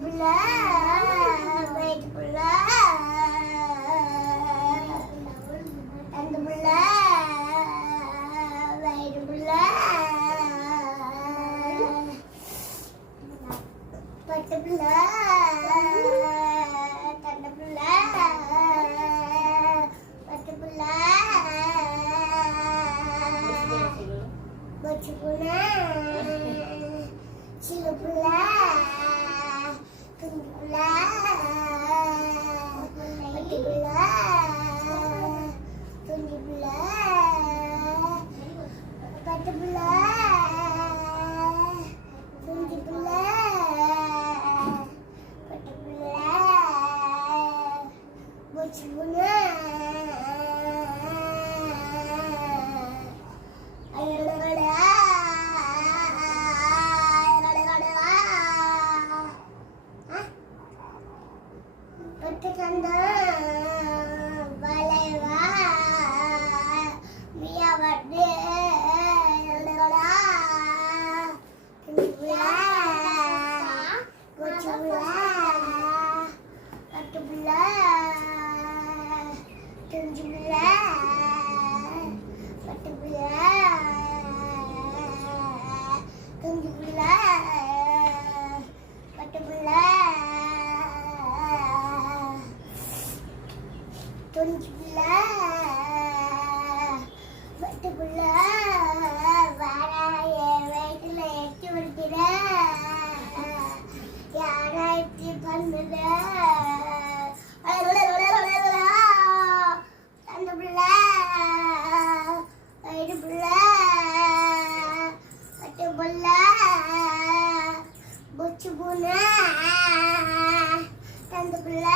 புள்ள வயிற்று புள்ள அந்த புள்ள வயிற்று புள்ள பட்டு புள்ள தண்ட புள்ள பட்டு புள்ள பச்சு புள்ள சில புள்ள துண்டு புள்ள பட்டு புள்ள துண்டு புள்ள பட்டு புள்ள துண்டு புள்ள பட்டு புள்ள பச்சு புள்ள பட்டுக்கந்த வளைவா மியா வட்டு துணிப்புல கொச்சுப்புல கட்டுப்புல துஞ்சுப்புல பட்டுப்புல துஞ்சுப்புல பட்டுப்புல துணிச்சு புள்ள பட்டு புள்ள வாராய வயிற்றுல எட்டி விடுக்கிற யாராய்ச்சி பண்ணுற அந்த புள்ள வயிறு புள்ள பட்டு புள்ள புச்சு புண்ண தந்து புள்ள